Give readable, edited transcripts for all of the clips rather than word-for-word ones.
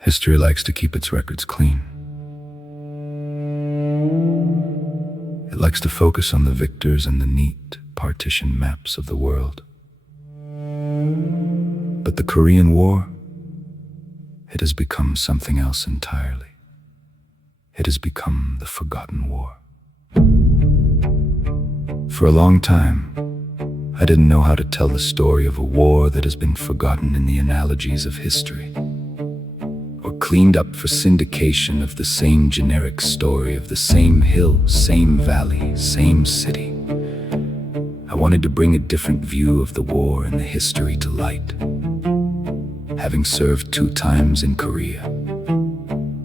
History likes to keep its records clean. It likes to focus on the victors and the neat, partition maps of the world. But the Korean War, it has become something else entirely. It has become the forgotten war. For a long time, I didn't know how to tell the story of a war that has been forgotten in the analogies of history, or cleaned up for syndication of the same generic story of the same hill, same valley, same city. I wanted to bring a different view of the war and the history to light. Having served 2 times in Korea,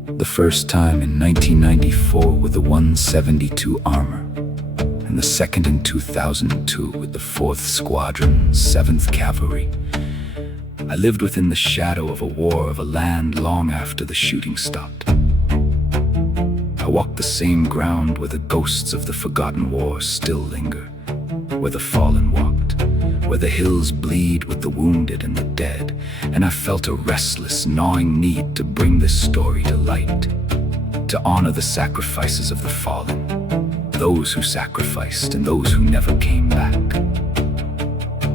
the first time in 1994 with the 172 Armor, and the second in 2002 with the 4th Squadron, 7th Cavalry. I lived within the shadow of a war of a land long after the shooting stopped. I walked the same ground where the ghosts of the forgotten war still linger, where the fallen walked, where the hills bleed with the wounded and the dead, and I felt a restless, gnawing need to bring this story to light, to honor the sacrifices of the fallen, those who sacrificed and those who never came back.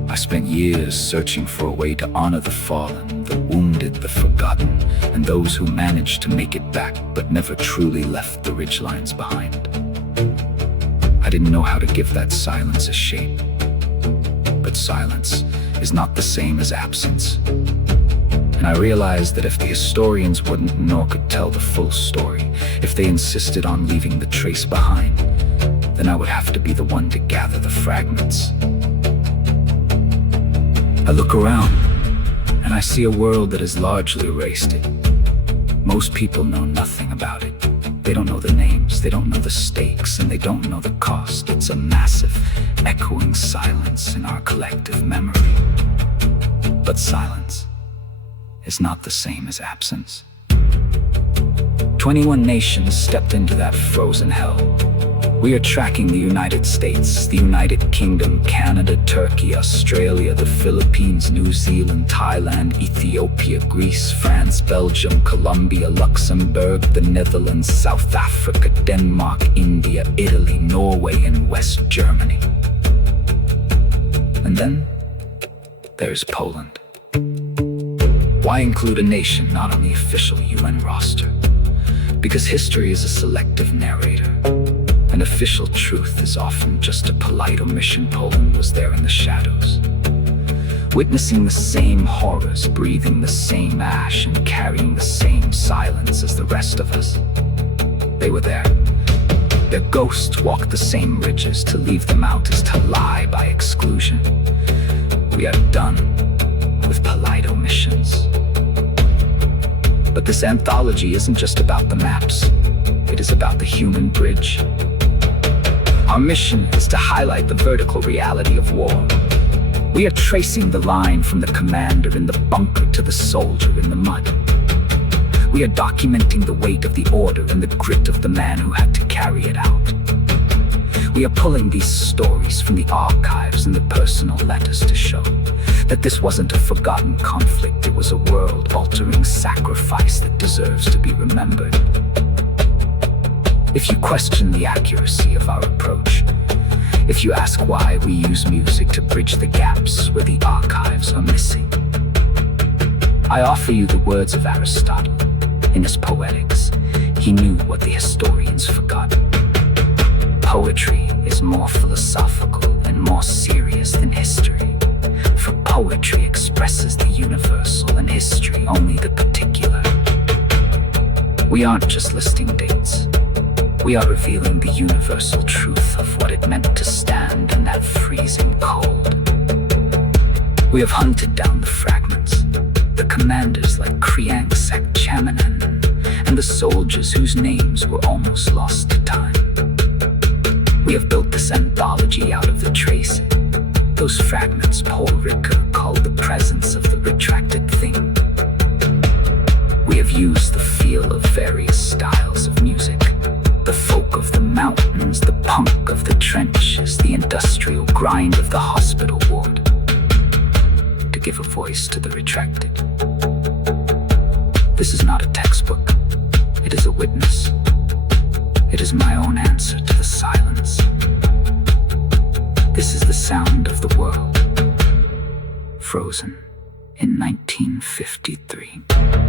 I spent years searching for a way to honor the fallen, the wounded, the forgotten, and those who managed to make it back but never truly left the ridgelines behind. I didn't know how to give that silence a shape. But silence is not the same as absence. And I realized that if the historians wouldn't nor could tell the full story, if they insisted on leaving the trace behind, then I would have to be the one to gather the fragments. I look around, and I see a world that has largely erased it. Most people know nothing about it. They don't know the names, they don't know the stakes, and they don't know the cost. It's a massive, echoing silence in our collective memory. But silence is not the same as absence. 21 nations stepped into that frozen hell. We are tracking the United States, the United Kingdom, Canada, Turkey, Australia, the Philippines, New Zealand, Thailand, Ethiopia, Greece, France, Belgium, Colombia, Luxembourg, the Netherlands, South Africa, Denmark, India, Italy, Norway, and West Germany. And then there's Poland. Why include a nation not on the official UN roster? Because history is a selective narrator. And official truth is often just a polite omission. Poland was there in the shadows, witnessing the same horrors, breathing the same ash, and carrying the same silence as the rest of us. They were there. Their ghosts walked the same ridges. To leave them out is to lie by exclusion. We are done with polite omissions. But this anthology isn't just about the maps. It is about the human bridge. Our mission is to highlight the vertical reality of war. We are tracing the line from the commander in the bunker to the soldier in the mud. We are documenting the weight of the order and the grit of the man who had to carry it out. We are pulling these stories from the archives and the personal letters to show that this wasn't a forgotten conflict. It was a world-altering sacrifice that deserves to be remembered. If you question the accuracy of our approach, if you ask why we use music to bridge the gaps where the archives are missing, I offer you the words of Aristotle. In his Poetics, he knew what the historians forgot. Poetry is more philosophical and more serious than history, for poetry expresses the universal and history only the particular. We aren't just listing dates. We are revealing the universal truth of what it meant to stand in that freezing cold. We have hunted down the fragments, the commanders like Kriang Sakchamanan, and the soldiers whose names were almost lost to time. We have built this anthology out of the trace, those fragments Paul Ricoeur called the presence of the retracted thing. We have used the feel of various styles of music, the folk of the mountains, the punk of the trenches, the industrial grind of the hospital ward, to give a voice to the retracted. This is not a textbook. It is a witness. It is my own answer to the silence. This is the sound of the world, frozen in 1953.